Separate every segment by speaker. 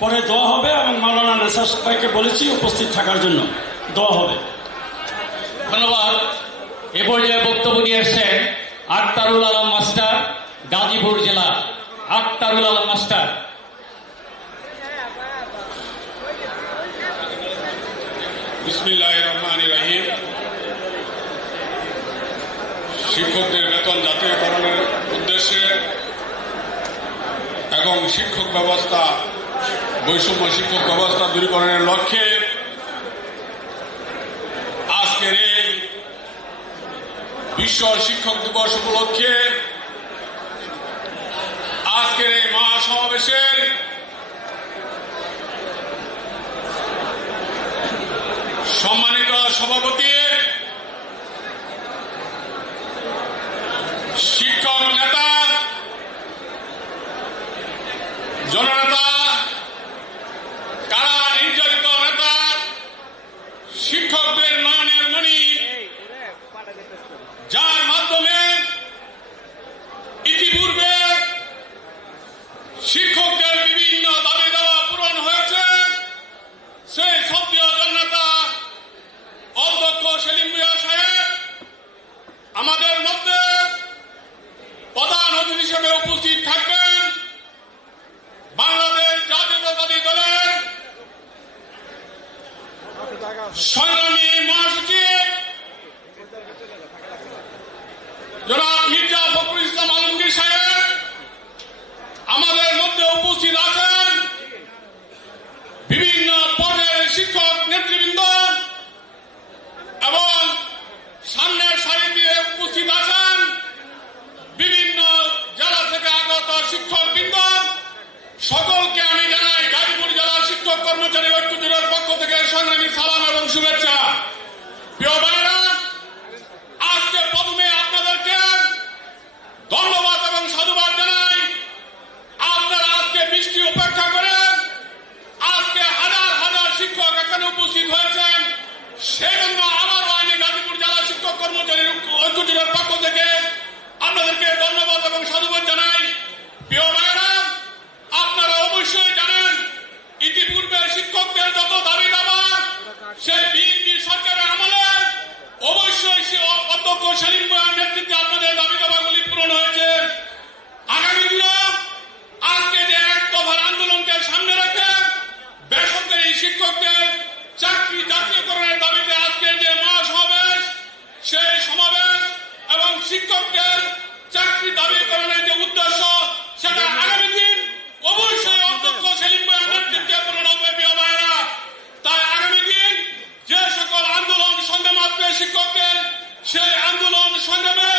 Speaker 1: পরে দোয়া হবে এবং মালানা নেশা সবাইকে বলেছি উপস্থিত থাকার জন্য। দোয়া হবে। ধন্যবাদ। এ পর্যায়ে বক্তব্য নিয়ে এসছেন আক্তারুল আলম মাস্টার, গাজীপুর জেলা আক্তারুল আলম মাস্টার।
Speaker 2: শিক্ষকদের বেতন জাতীয়করণের উদ্দেশ্যে এবং শিক্ষক ব্যবস্থা বৈষম্য শিক্ষক ব্যবস্থা দূরীকরণের লক্ষ্যে আজকের এই বিশ্ব শিক্ষক দিবস উপলক্ষে আজকের এই মহাসমাবেশের সম্মানিত সভাপতি, শিক্ষক নেতা, জননেতা আমাদের মধ্যে উপস্থিত আছেন বিভিন্ন পদের শিক্ষক নেতৃবৃন্দ এবং সামনের সারিতে উপস্থিত আছেন বিভিন্ন জেলা থেকে আগত শিক্ষকবৃন্দ। সকলকে আমি জানাই, গাজীপুর জেলার শিক্ষক কর্মচারী ঐক্য সংগ্রামী সালাম এবং শুভেচ্ছা। প্রিয় ভাইরা আজকে প্রথমে আপনাদেরকে ধন্যবাদ এবং সাধুবাদ জানাই। আপনারা আজকে বৃষ্টি উপেক্ষা করেন আজকে হাজার হাজার শিক্ষক এখানে উপস্থিত হয়েছেন। সেই জন্য আবারও আমি গাজীপুর জেলা শিক্ষক কর্মচারী ঐক্য পক্ষ থেকে আপনাদেরকে ধন্যবাদ এবং সাধুবাদ জানাই। প্রিয় ভাইরা আপনারা অবশ্যই জানেন, ইতিপূর্বে শিক্ষকদের যত অধ্যক্ষ সেলিম আপনাদের দাবি দাবাগুলি পূরণ হয়েছে। আগামী দিনে আজকে যে এক দফার আন্দোলনকে সামনে রেখে বেসরকারি শিক্ষকদের চাকরি জাতীয়করণের দাবিতে আজকে যে মহাসমাবেশ, সেই সমাবেশ এবং শিক্ষকদের চাকরি দাবিকরণের যে উদ্দেশ্য, সেটা আগামী দিন অবশ্যই অধ্যক্ষ সেলিম বয়ার নেতৃত্বে পূরণ হবে প্রিয় ভাইয়েরা তাই আগামী দিন যে সকল আন্দোলন সংগ্রাম আসবে শিক্ষকদের সেই আন্দোলন সংগ্রামে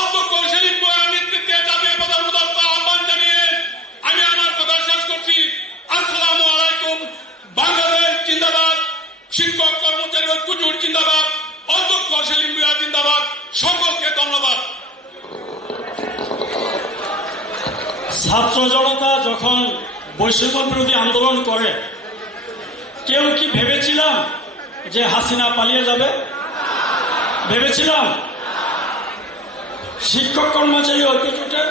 Speaker 2: অধ্যক্ষ সেলিম বয়ার নেতৃত্বে জাতীয় প্রধান উদাত্ত আহ্বান জানিয়ে আমি আমার কথা শেষ করছি আসসালামু আলাইকুম বাংলাদেশ জিন্দাবাদ শিক্ষক কর্মচারী ঐক্যজোট জিন্দাবাদ অধ্যক্ষ সেলিম বয়ার জিন্দাবাদ সকলকে ধন্যবাদ
Speaker 1: ছাত্র জনতা যখন বৈষম্য বিরোধী আন্দোলন করে। কেউ কি ভেবেছিলাম যে হাসিনা পালিয়ে যাবে? ভেবেছিলাম? শিক্ষক কর্মচারী ঐক্যজোটের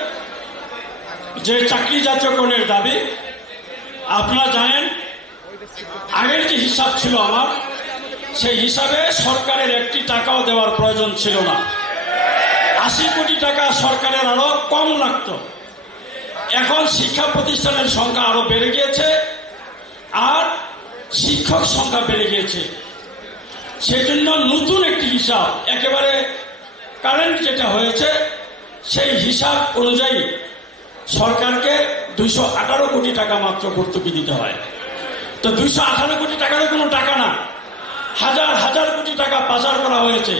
Speaker 1: যে চাকরি জাতীয়করণের দাবি, আপনারা জানেন, আগের যে হিসাব ছিল আমার, সেই হিসাবে সরকারের একটি টাকাও দেওয়ার প্রয়োজন ছিল না। আশি কোটি টাকা সরকারের আরও কম লাগতো। এখন শিক্ষা প্রতিষ্ঠানের সংখ্যা আরও বেড়ে গিয়েছে, আর শিক্ষক সংখ্যা বেড়ে গিয়েছে। সেজন্য নতুন একটি হিসাব, একেবারে কারেন্ট যেটা হয়েছে, সেই হিসাব অনুযায়ী সরকারকে দুইশো আঠারো কোটি টাকা মাত্র ভর্তুকি দিতে হয়। তো দুইশো আঠারো কোটি টাকারও কোনো টাকা না। হাজার হাজার কোটি টাকা পাচার করা হয়েছে।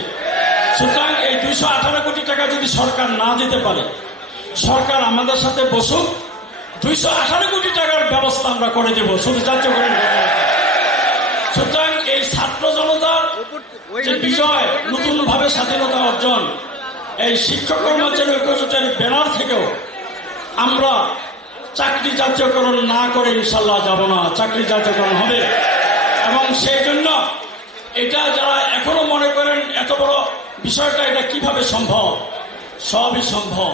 Speaker 1: সুতরাং এই দুইশো আঠারো কোটি টাকা যদি সরকার না দিতে পারে সরকার আমাদের সাথে বসুক। দুইশো আঠারো কোটি টাকার ব্যবস্থা আমরা করে দেব, শুধু জাতীয়করণ সুতরাং এই ছাত্র জনতার যে বিজয় নতুন ভাবে স্বাধীনতা অর্জন, এই শিক্ষক কর্মচারী ব্যানার থেকেও আমরা চাকরি জাতীয়করণ না করে ইনশাল্লাহ যাব না, চাকরি জাতীয়করণ হবে। এবং সেই জন্য এটা যারা এখনও মনে করেন এত বড় বিষয়টা, এটা কীভাবে সম্ভব? সবই সম্ভব।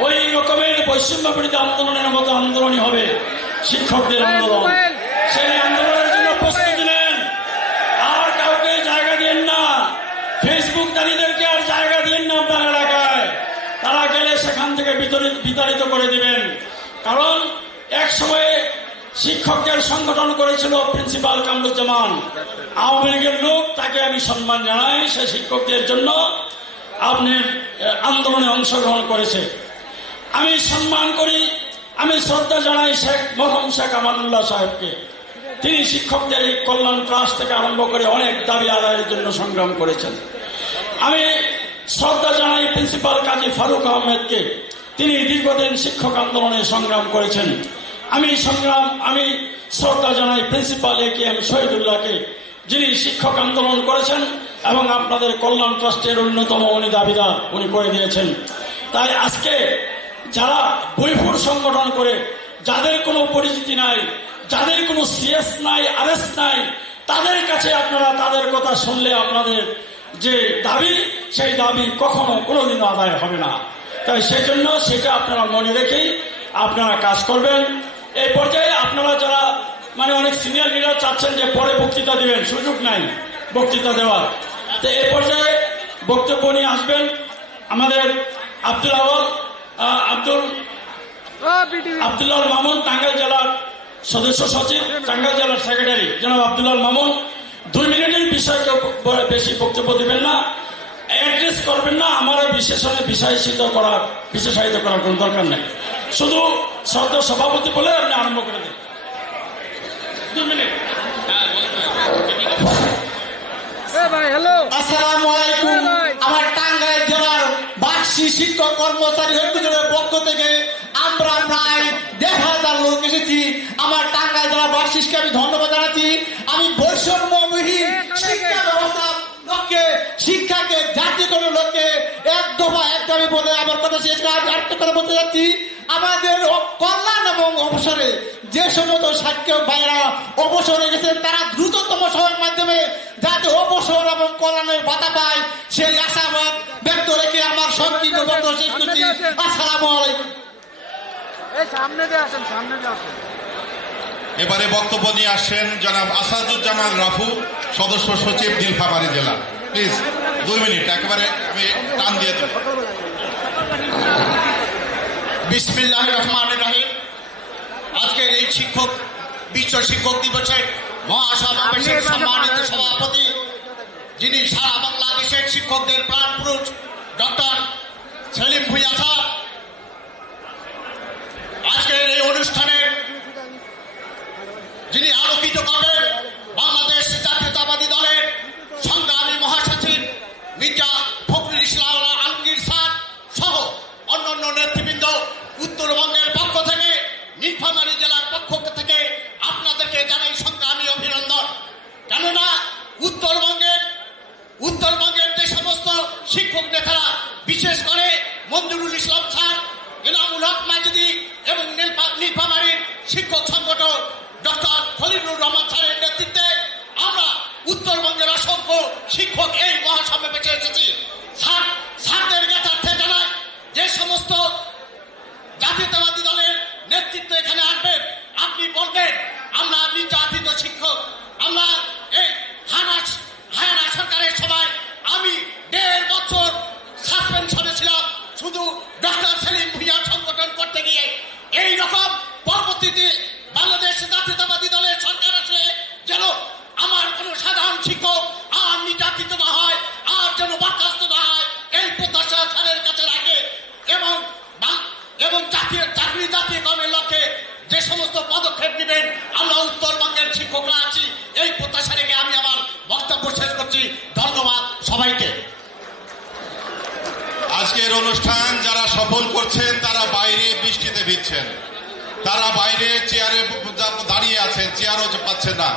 Speaker 1: ওই রকমের বৈষম্য বিরোধী আন্দোলনের মতো আন্দোলনই হবে শিক্ষকদের আন্দোলন। সেই আন্দোলনের জন্য প্রস্তুতি নেন। আর কাউকে জায়গা দিন না। ফেসবুক দাঁড়িয়েদেরকে আর জায়গা দিন না আপনার এলাকায়। তারা গেলে সেখান থেকে বিতরিত বিতাড়িত করে দিবেন। কারণ এক সময়ে শিক্ষকদের সংগঠন করেছিল প্রিন্সিপাল কামরুজ্জামান। আওয়ামী লীগের লোক তাকে আমি সম্মান জানাই। সে শিক্ষকদের জন্য আপনার আহ, আন্দোলনে অংশগ্রহণ করেছে। আমি সম্মান করি, আমি শ্রদ্ধা জানাই শেখ মরহম শেখ আমানুল্লাহ সাহেবকে। তিনি শিক্ষকদের এই কল্যাণ ট্রাস্ট থেকে আরম্ভ করে অনেক দাবি আদায়ের জন্য সংগ্রাম করেছেন। আমি শ্রদ্ধা জানাই প্রিন্সিপাল কাজী ফারুক আহমেদকে। তিনি দীর্ঘদিন শিক্ষক আন্দোলনে সংগ্রাম করেছেন। আমি সংগ্রাম, আমি শ্রদ্ধা জানাই প্রিন্সিপাল এ কে এম শহীদুল্লাহকে, যিনি শিক্ষক আন্দোলন করেছেন এবং আপনাদের কল্যাণ ট্রাস্টের অন্যতম উনি দাবিদার উনি করে দিয়েছেন। তাই আজকে যারা বৈপুর সংগঠন করে, যাদের কোনো পরিচিতি নাই, যাদের কোনো সিএস নাই, আরএস নাই, তাদের কাছে আপনারা তাদের কথা শুনলে আপনাদের যে দাবি, সেই দাবি কখনো কোনোদিন আদায় হবে না। তাই সেজন্য সেটা আপনারা মনে রেখেই আপনারা কাজ করবেন। এই পর্যায়ে আপনারা যারা মানে অনেক সিনিয়র লিডার চাচ্ছেন যে পরে বক্তৃতা দিবেন, সুযোগ নাই বক্তৃতা দেওয়ার। তো এই পর্যায়ে বক্তব্য নিয়ে আসবেন আমাদের আব্দুল আওয়াল আব্দুল আব্দুল্লাহ মামুন টাঙ্গাইল জেলার সদস্য সচিব টাঙ্গাইল জেলার সেক্রেটারি জনাব আব্দুল্লাহ মামুন দুই মিনিটের বিষয়কে বেশি বক্তব্য দিবেন না। অ্যাড্রেস করবেন না আমার বিশেষণে বিশেষিত করার বিশেষায়িত করার কোনো দরকার নেই। শুধু সদ্য সভাপতি বলে আপনি আরম্ভ করে দিন। দুই মিনিট।
Speaker 3: আসসালামু আলাইকুম আমার টাঙ্গাইল জেলার বাক্সি শিক্ষক কর্মচারী ঐক্যজোটের পক্ষ থেকে। আমরা প্রায় দেড় হাজার লোক এসেছি। আমার টাঙ্গাইল জেলা বর্ষিসকে আমি ধন্যবাদ এক দাবি বলে আমার কথা শেষ আমি আরেকটা কথা বলতে যাচ্ছি। আমাদের কল্যাণ এবং অবসরে যে সমস্ত সাক্ষর ভাইরা অবসরে গেছেন তারা দ্রুততম সময়ের মাধ্যমে যাতে অবসর এবং কল্যাণের বাধা পায় সেই আশাবাদ ব্যক্ত রেখে আমার সংকীর্ণ বক্তব্য শেষ করছি। আসসালামু আলাইকুম।
Speaker 4: সামনে দিয়ে আসেন সামনে দিয়ে আসেন।
Speaker 5: এবারে বক্তব্য নিয়ে আসছেন জনাব আসাদুজ্জামান রাফু সদস্য সচিব নীলফামারী জেলা। প্লিজ দুই মিনিট একেবারে আমি টান দিয়ে দেব।
Speaker 3: বিসমিল্লাহ রহমান রাহিম। আজকের এই শিক্ষক বিশ্ব শিক্ষক দিবসে মহাসমাবেশের সম্মানিত সভাপতি যিনি সারা বাংলাদেশের শিক্ষকদের প্রাণ পুরুষ ডক্টর সেলিম ভুইয়া স্যার। আজকের এই অনুষ্ঠানে যিনি আলোকিত করবেন বাংলাদেশ জাতীয়তাবাদী দলের সংগ্রামী মহাসচিব মির্জা ফখরুল ইসলাম আলমগীর স্যার সহ অন্যান্য নেতৃবৃন্দ উত্তরবঙ্গের পক্ষ থেকে নীলফামারী জেলার পক্ষ থেকে আপনাদেরকে জানাই সংগ্রামী অভিনন্দন কেননা উত্তরবঙ্গের উত্তরবঙ্গের যে সমস্ত শিক্ষক নেতারা, বিশেষ করে মঞ্জুরুল ইসলাম স্যার, এনামুল হক মাজিদি এবং নীলফা- নীলফামারীর শিক্ষক সংগঠন ডক্টর খলিলুর রহমান স্যারের নেতৃত্বে আমরা উত্তরবঙ্গের অসংখ্য শিক্ষক এই মহাসমাবেশে এসেছি স্যার স্যারদের জ্ঞাতার্থে জানায় যে সমস্ত জাতীয়তাবাদী দলের নেতৃত্ব এখানে আসবেন আপনি বলবেন আমরা নির্যাতিত শিক্ষক আমরা এই হানা হায়ানা সরকারের সময় আমি দেড় বছর সাসপেনশনে ছিলাম শুধু ডক্টর সেলিম ভুইয়ার সংগঠন করতে গিয়ে এই রকম পরবর্তীতে বাংলাদেশ জাতীয়তাবাদী দলের সরকার আসলে যেন আমার কোনো সাধারণ শিক্ষক, আর নির্যাতিত না হয়, আর যেন বরখাস্ত না হয়, এই প্রত্যাশা স্যারের কাছে রাখে। এবং এবং জাতীয় চাকরি জাতীয়করণের লক্ষ্যে যে সমস্ত পদক্ষেপ নেবেন, আমরা উত্তরবঙ্গের শিক্ষকরা আছি। এই প্রত্যাশা রেখে আমি আমার বক্তব্য শেষ করছি। ধন্যবাদ সবাইকে।
Speaker 5: আজকের অনুষ্ঠান যারা সফল করছেন, তারা বাইরে বৃষ্টিতে ভিজছেন। তারা বাইরে চেয়ারে দাঁড়িয়ে আছেন, চেয়ারও পাচ্ছেন না।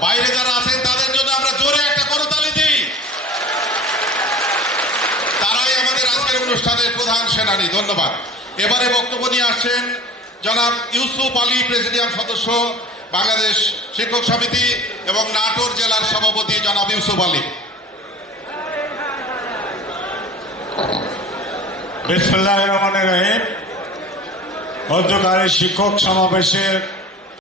Speaker 5: বাইরে যারা আছেন, তাদের জন্য আমরা জোরে একটা করতালি দিই। তারাই আমাদের আজকের অনুষ্ঠানের প্রধান সেনানী। ধন্যবাদ। এবারে বক্তব্য নিয়ে আসছেন জনাব ইউসুফ আলী, প্রেসিডিয়াম সদস্য, বাংলাদেশ শিক্ষক সমিতি এবং নাটোর জেলার সভাপতি জনাব ইউসুফ আলী।
Speaker 6: বিসমুল্লাহ রহমান রহিম। অধ্যকারী শিক্ষক সমাবেশের